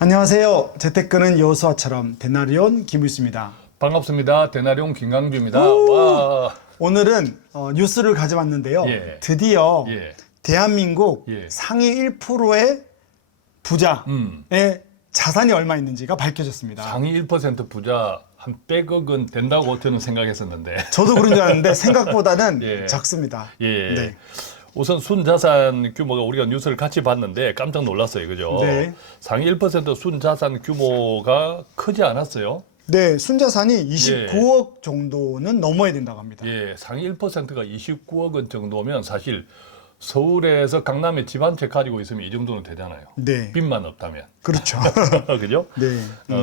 안녕하세요. 재테크는 여호수아처럼 데나리온 김일수입니다. 반갑습니다. 데나리온 김강주입니다. 와. 오늘은 뉴스를 가져왔는데요. 예. 드디어 예. 대한민국 예. 상위 1%의 부자의 자산이 얼마 있는지가 밝혀졌습니다. 상위 1% 부자 한 100억 원 된다고 저는 생각했었는데. 저도 그런 줄 알았는데 생각보다는 예. 적습니다. 예. 네. 우선 순자산 규모가 우리가 뉴스를 같이 봤는데 깜짝 놀랐어요. 그죠? 네. 상위 1% 순자산 규모가 크지 않았어요. 네, 순자산이 29억 정도는 넘어야 된다고 합니다. 예. 상위 1%가 29억 원 정도면 사실 서울에서 강남에 집 한 채 가지고 있으면 이 정도는 되잖아요. 네, 빚만 없다면. 그렇죠. 그죠? 네,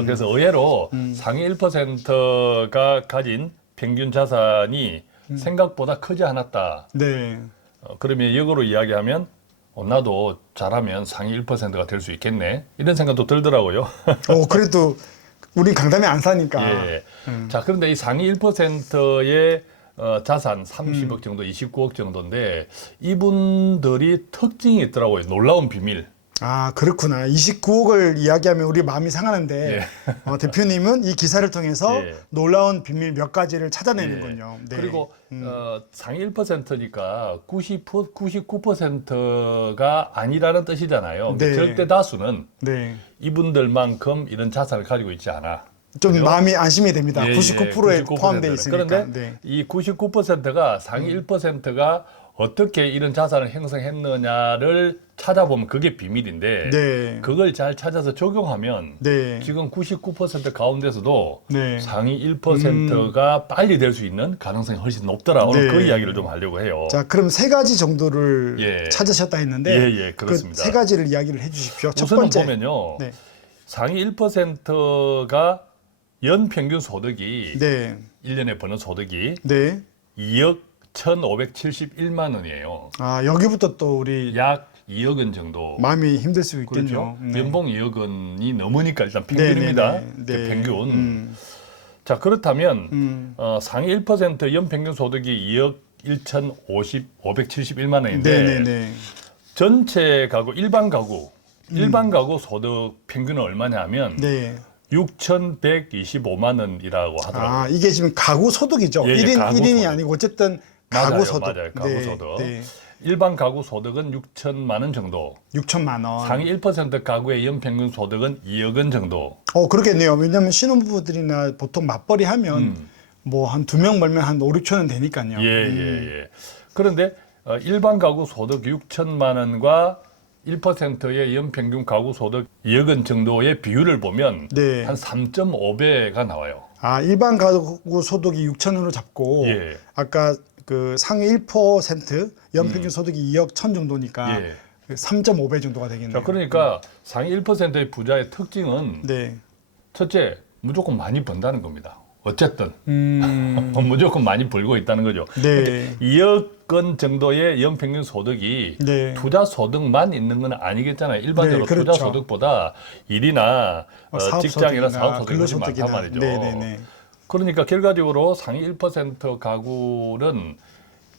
그래서 의외로 상위 1%가 가진 평균 자산이 생각보다 크지 않았다. 네. 그러면 역으로 이야기하면 나도 잘하면 상위 1%가 될 수 있겠네. 이런 생각도 들더라고요. 그래도 우린 강남에 안 사니까. 예. 자, 그런데 이 상위 1%의 자산 30억 정도, 29억 정도인데 이분들이 특징이 있더라고요. 놀라운 비밀. 아, 그렇구나. 29억을 이야기하면 우리 마음이 상하는데 예. 대표님은 이 기사를 통해서 예. 놀라운 비밀 몇 가지를 예. 찾아내는군요. 네. 그리고 상위 1%니까 99%가 아니라는 뜻이잖아요. 네. 절대 다수는 네. 이분들만큼 이런 자산을 가지고 있지 않아. 좀 그죠? 마음이 안심이 됩니다. 예, 99%에 99%. 포함되어 있으니까. 그런데 네. 이 99%가 상위 1%가 어떻게 이런 자산을 형성했느냐를 찾아보면 그게 비밀인데 네. 그걸 잘 찾아서 적용하면 네. 지금 99% 가운데서도 네. 상위 1%가 빨리 될 수 있는 가능성이 훨씬 높더라. 오늘 네. 그 이야기를 좀 하려고 해요. 자, 그럼 세 가지 정도를 예. 찾으셨다 했는데 예, 그렇습니다. 그 세 가지를 이야기를 해 주십시오. 첫 우선은 번째. 보면요. 네. 상위 1%가 연 평균 소득이 네. 1년에 버는 소득이 네. 2억 1,571만 원이에요. 아, 여기부터 또 우리 약 2억 원 정도. 마음이 힘들 수 그렇죠. 있겠죠. 네. 연봉 2억 원이 넘으니까 일단 평균입니다. 네, 네, 네. 네. 평균. 자, 그렇다면 상위 1% 연평균 소득이 2억 1,571만 원인데 네, 네, 네. 전체 가구 일반 가구 소득 평균은 얼마냐 하면 네. 6,125만 원이라고 하더라고요. 아, 이게 지금 가구 소득이죠. 예, 예, 1인, 가구 1인이 소득. 아니고 어쨌든 가구 맞아요, 소득. 맞아요. 가구 네, 소득. 네. 일반 가구 소득은 6천만 원 정도. 6천만 원. 상위 1% 가구의 연평균 소득은 2억 원 정도. 그렇겠네요. 왜냐면 신혼부부들이나 보통 맞벌이 하면 뭐 한 두 명 벌면 한 5, 6천 원 되니까요. 예. 그런데 일반 가구 소득 6천만 원과 1%의 연평균 가구 소득 2억 원 정도의 비율을 보면 네. 한 3.5배가 나와요. 아, 일반 가구 소득이 6천으로 잡고 예. 아까 그 상위 1% 연평균 소득이 2억 천 정도니까 예. 3.5배 정도가 되겠네요. 자, 그러니까 상위 1%의 부자의 특징은 네. 첫째, 무조건 많이 번다는 겁니다. 어쨌든 음. 무조건 많이 벌고 있다는 거죠. 네. 2억 원 정도의 연평균 소득이 네. 투자 소득만 있는 건 아니겠잖아요. 일반적으로 네, 그렇죠. 투자 소득보다 일이나 사업 직장이나 소득이나 사업 소득이 훨씬 근로소득이나. 많단 말이죠. 네네네. 그러니까 결과적으로 상위 1% 가구는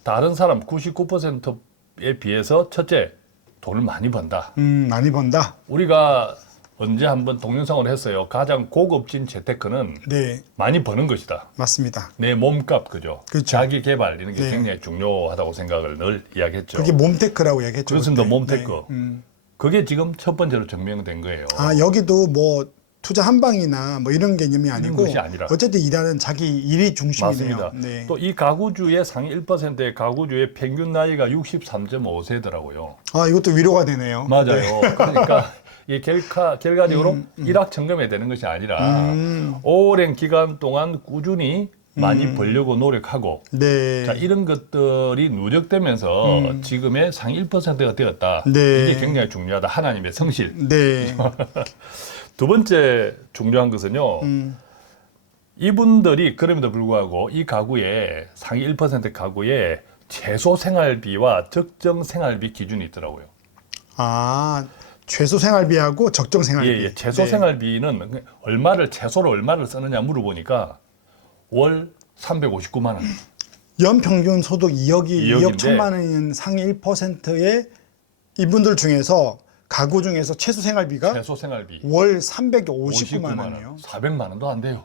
다른 사람 99%에 비해서 첫째, 돈을 많이 번다. 많이 번다. 우리가 언제 한번 동영상을 했어요. 가장 고급진 재테크는 네, 많이 버는 것이다. 맞습니다. 내 몸값, 그죠? 그렇죠. 자기 개발 이런 게 네. 굉장히 중요하다고 생각을 늘 이야기했죠. 그게 몸테크라고 얘기했죠. 그렇습니다. 그때. 몸테크. 네. 그게 지금 첫 번째로 증명된 거예요. 아, 여기도 뭐 투자 한 방이나 뭐 이런 개념이 아니고 것이 아니라. 어쨌든 일하는 자기 일이 중심이네요. 맞습니다. 네. 또 이 가구주의 상위 1%의 가구주의 평균 나이가 63.5세더라고요. 아, 이것도 위로가 되네요. 맞아요. 네. 그러니까 이 결과적으로 일확천금이 되는 것이 아니라 오랜 기간 동안 꾸준히 많이 벌려고 노력하고 네. 자, 이런 것들이 누적되면서 지금의 상위 1%가 되었다. 네. 이게 굉장히 중요하다. 하나님의 성실. 네. 두 번째 중요한 것은요. 이분들이 그럼에도 불구하고 이 가구에 상위 1% 가구에 최소 생활비와 적정 생활비 기준이 있더라고요. 아, 최소 생활비하고 적정 생활비. 예. 최소 네. 생활비는 최소로 얼마를 쓰느냐 물어보니까 월 359만 원. 연평균 소득 2억 2억인데. 천만 원인 상위 1%의 이분들 중에서 가구 중에서 최소 생활비가 최소 생활비 월 359만 원이요. 400만 원도 안 돼요.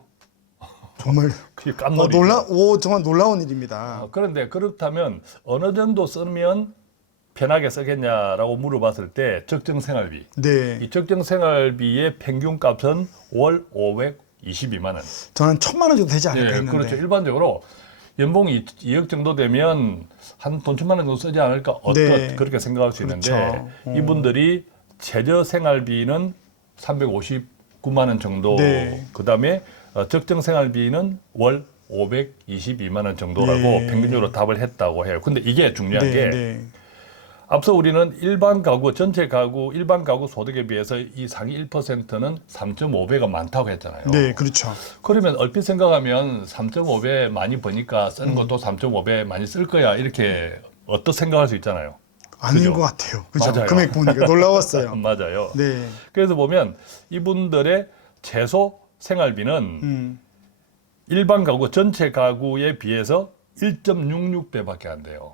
정말 그게 깜놀이. 정말 놀라운 일입니다. 그런데 그렇다면 어느 정도 쓰면 편하게 쓰겠냐라고 물어봤을 때 적정 생활비. 네. 이 적정 생활비의 평균 값은 월 522만 원. 저는 1,000만 원 정도 되지 않을까 예, 했는데. 그렇죠. 일반적으로 연봉이 2억 정도 되면 한 돈 1,000만 원 정도 쓰지 않을까 네. 그렇게 생각할 수 있는데 그렇죠. 이분들이 최저 생활비는 359만 원 정도. 네. 그다음에 적정 생활비는 월 522만 원 정도라고 네. 평균적으로 답을 했다고 해요. 근데 이게 중요한 네, 게 네. 앞서 우리는 일반 가구, 전체 가구, 일반 가구 소득에 비해서 이 상위 1%는 3.5배가 많다고 했잖아요. 네, 그렇죠. 그러면 얼핏 생각하면 3.5배 많이 버니까 쓰는 것도 3.5배 많이 쓸 거야. 이렇게 어떻게 생각할 수 있잖아요. 아닌 그죠? 것 같아요. 그죠? 맞아요. 금액 보니까 놀라웠어요. 맞아요. 네. 그래서 보면 이분들의 최소 생활비는 일반 가구, 전체 가구에 비해서 1.66배밖에 안 돼요.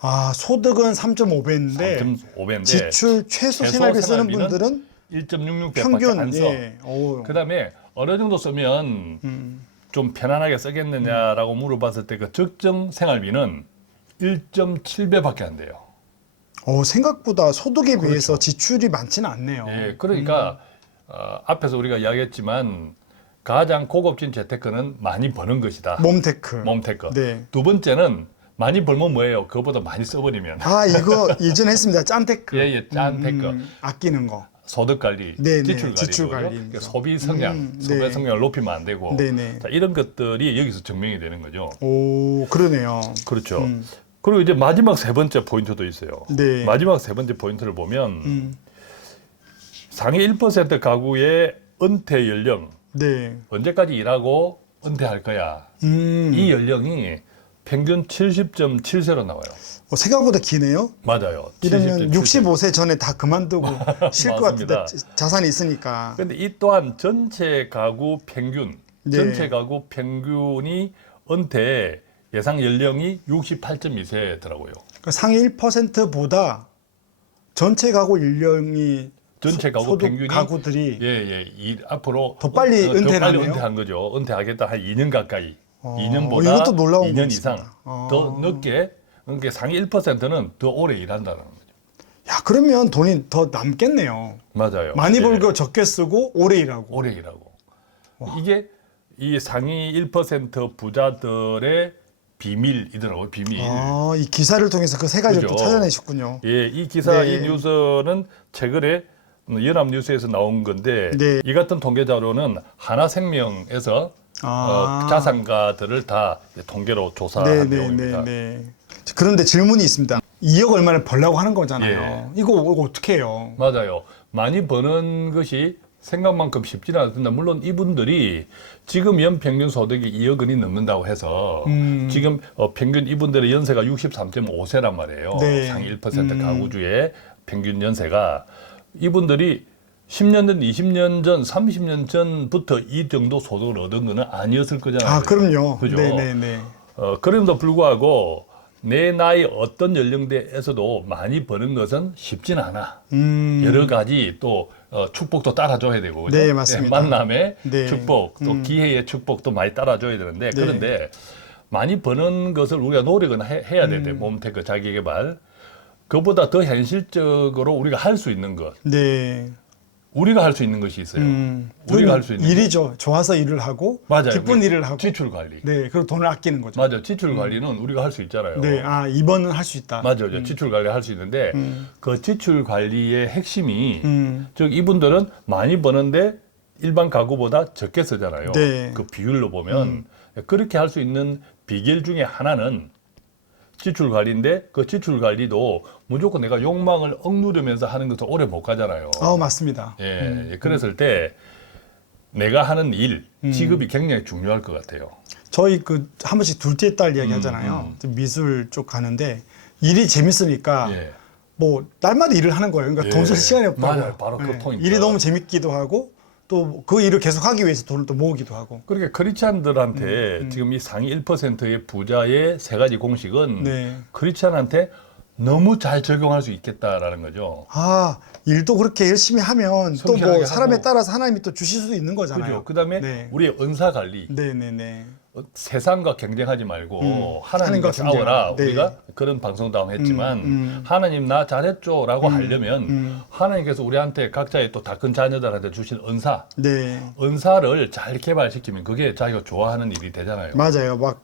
아, 소득은 3.5배인데 3.5배인데 지출 최소 생활비 쓰는 분들은 1.66배밖에 평균 안 써. 예. 오. 그다음에 어느 정도 쓰면 좀 편안하게 쓰겠느냐라고 물어봤을 때 그 적정 생활비는 1.7배밖에 안 돼요. 생각보다 소득에 그렇죠. 비해서 지출이 많지는 않네요. 예, 그러니까 앞에서 우리가 이야기했지만 가장 고급진 재테크는 많이 버는 것이다. 몸테크. 몸테크. 네. 두 번째는 많이 벌면 뭐예요? 그거보다 많이 써버리면. 아, 이거 예전에 했습니다. 짠테크. 예, 짠 테크. 아끼는 거. 소득 관리, 네, 네, 지출 관리, 지출 그거죠? 관리죠. 그러니까 소비 성향, 네. 소비 성향을 높이면 안 되고, 네, 네. 자, 이런 것들이 여기서 증명이 되는 거죠. 오, 그러네요. 그렇죠. 그리고 이제 마지막 세 번째 포인트도 있어요. 네. 마지막 세 번째 포인트를 보면 상위 1% 가구의 은퇴 연령, 네. 언제까지 일하고 은퇴할 거야. 이 연령이 평균 70.7세로 나와요. 생각보다 기네요. 맞아요. 이러면 70.7세. 65세 전에 다 그만두고 쉴 것 같은데 맞습니다. 자산이 있으니까. 근데 이 또한 전체 가구 평균, 네. 전체 가구 평균이 은퇴 예상 연령이 68.2세더라고요. 그러니까 상위 1%보다 전체 가구 연령이 전체 가구 소득 평균이 가구들이 앞으로 더 빨리 더 은퇴를 빨리 하네요? 은퇴한 거죠. 은퇴하겠다 한 2년 가까이. 어, 2년보다 이것도 놀라운 2년 거 이상 있습니다. 더 늦게 그러니까 상위 1%는 더 오래 일한다는 거죠. 야, 그러면 돈이 더 남겠네요. 맞아요. 많이 예. 벌고 적게 쓰고 오래 일하고. 오래 일하고. 이게 이 상위 1% 부자들의 비밀이더라고요. 비밀. 아, 이 기사를 통해서 그 세 가지를 또 그죠. 찾아내셨군요. 예, 이 기사 네. 이 뉴스는 최근에 연합뉴스에서 나온 건데 네. 이 같은 통계 자료는 하나생명에서 자산가들을 다 통계로 조사한 내용입니다. 네. 그런데 질문이 있습니다. 2억 얼마를 벌라고 하는 거잖아요. 예. 이거 어떻게 해요? 맞아요. 많이 버는 것이 생각만큼 쉽지는 않습니다. 물론 이분들이 지금 연평균 소득이 2억 원이 넘는다고 해서 지금 평균 이분들의 연세가 63.5세란 말이에요. 네. 상위 1% 가구주의 평균 연세가 이분들이 10년 전, 20년 전, 30년 전부터 이 정도 소득을 얻은 거는 아니었을 거잖아요. 아, 그럼요. 그죠? 네네네. 그럼에도 불구하고 내 나이 어떤 연령대에서도 많이 버는 것은 쉽진 않아. 여러 가지 또 축복도 따라줘야 되고, 그죠? 네, 맞습니다. 만남의 네. 축복, 또 기회의 축복도 많이 따라줘야 되는데, 네. 그런데 많이 버는 것을 우리가 노력은 해야 되는데, 몸테크, 자기개발. 그보다 더 현실적으로 우리가 할 수 있는 것, 네. 우리가 할 수 있는 것이 있어요. 우리가 할 수 있는 일이죠. 좋아서 일을 하고 맞아요. 기쁜 일을 하고. 지출 관리. 네, 그리고 돈을 아끼는 거죠. 맞아, 지출 관리는 우리가 할 수 있잖아요. 네, 아, 이번은 할 수 있다. 맞아요. 지출 관리 할 수 있는데 그 지출 관리의 핵심이 즉 이분들은 많이 버는데 일반 가구보다 적게 쓰잖아요. 네. 그 비율로 보면 그렇게 할 수 있는 비결 중에 하나는 지출 관리인데 그 지출 관리도 무조건 내가 욕망을 억누르면서 하는 것도 오래 못 가잖아요. 맞습니다. 예, 그랬을 때 내가 하는 일, 직업이 굉장히 중요할 것 같아요. 저희 한 번씩 둘째 딸 이야기 하잖아요. 미술 쪽 가는데 일이 재밌으니까 예. 뭐 날마다 일을 하는 거예요. 그러니까 예. 돈 쓸 시간이 없다고. 맞아요. 바로 그 포인트. 일이 너무 재밌기도 하고 또 그 일을 계속 하기 위해서 돈을 또 모으기도 하고. 그러니까 크리스찬들한테 지금 이 상위 1%의 부자의 세 가지 공식은 네. 크리스찬한테 너무 잘 적용할 수 있겠다라는 거죠. 아, 일도 그렇게 열심히 하면 또 뭐 성실하게 사람에 하고. 따라서 하나님이 또 주실 수도 있는 거잖아요. 그죠. 그다음에 네. 우리의 은사 관리. 네네네. 세상과 경쟁하지 말고 하나님과 하나님과 싸워라. 경쟁하라. 네. 우리가 그런 방송도 한번 했지만 하나님 나 잘했죠라고 하려면 하나님께서 우리한테 각자의 또 다 큰 자녀들한테 주신 은사, 네. 은사를 잘 개발시키면 그게 자기가 좋아하는 일이 되잖아요. 맞아요. 막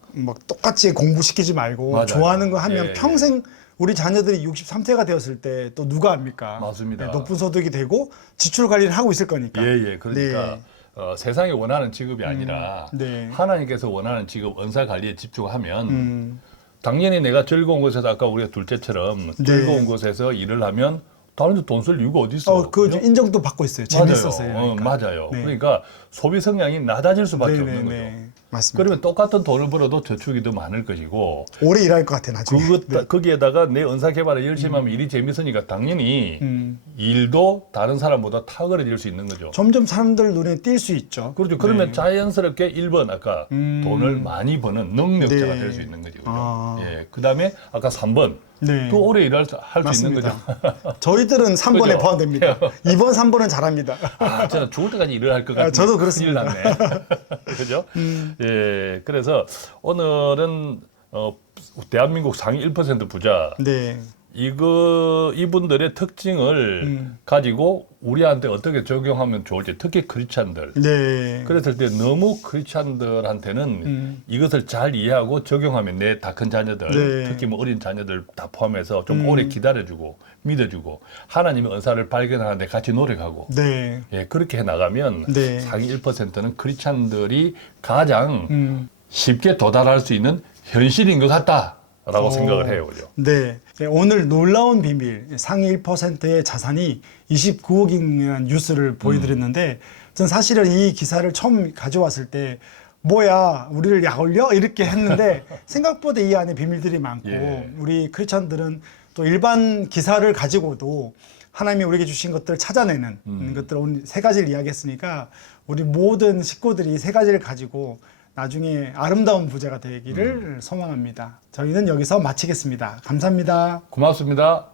똑같이 공부시키지 말고 맞아요. 좋아하는 거 하면 예, 평생 우리 자녀들이 63세가 되었을 때 또 누가 합니까? 맞습니다. 네, 높은 소득이 되고 지출 관리를 하고 있을 거니까. 예. 그러니까 네. 세상이 원하는 직업이 아니라 네. 하나님께서 원하는 직업 은사 관리에 집중하면 음, 당연히 내가 즐거운 곳에서 아까 우리가 둘째처럼 네. 즐거운 곳에서 일을 하면 다른 데 돈 쓸 이유가 어디 있어? 그 그죠? 인정도 받고 있어요. 재밌었어요. 맞아요. 그러니까. 맞아요. 네. 그러니까 소비 성향이 낮아질 수밖에 없는 거죠. 맞습니다. 그러면 똑같은 돈을 벌어도 저축이 더 많을 것이고 오래 일할 것 같아 나중에. 거기에다가 내 은사 개발을 열심히 하면 일이 재밌으니까 당연히 음. 일도 다른 사람보다 탁월해질 수 있는 거죠. 점점 사람들 눈에 띌 수 있죠. 그렇죠. 그러면 네. 자연스럽게 1번 아까 돈을 많이 버는 능력자가 네. 될 수 있는 거죠. 그죠? 아. 예. 그다음에 아까 3번 네. 또 오래 일할 수 있는 거죠. 맞습니다. 저희들은 3번에 그죠? 포함됩니다. 2번, 3번은 잘합니다. 아, 저는 죽을 때까지 일을 할 것 같은데. 저도 그렇습니다. 큰일 났네. 그죠? 예. 그래서 오늘은 대한민국 상위 1% 부자 네. 이분들의 특징을 가지고 우리한테 어떻게 적용하면 좋을지, 특히 크리스찬들. 네. 그랬을 때 너무 크리스찬들한테는 이것을 잘 이해하고 적용하면 내 다 큰 자녀들, 네. 특히 뭐 어린 자녀들 다 포함해서 좀 오래 기다려주고 믿어주고 하나님의 은사를 발견하는데 같이 노력하고 네. 예, 그렇게 해 나가면 네. 상위 1%는 크리스찬들이 가장 쉽게 도달할 수 있는 현실인 것 같다라고 생각을 해요. 그죠? 네. 오늘 놀라운 비밀, 상위 1%의 자산이 29억이라는 뉴스를 보여드렸는데, 전 사실은 이 기사를 처음 가져왔을 때, 뭐야, 우리를 약 올려? 이렇게 했는데, 생각보다 이 안에 비밀들이 많고, 예. 우리 크리스천들은 또 일반 기사를 가지고도 하나님이 우리에게 주신 것들을 찾아내는 것들, 오늘 세 가지를 이야기했으니까, 우리 모든 식구들이 세 가지를 가지고 나중에 아름다운 부자가 되기를 소망합니다. 저희는 여기서 마치겠습니다. 감사합니다. 고맙습니다.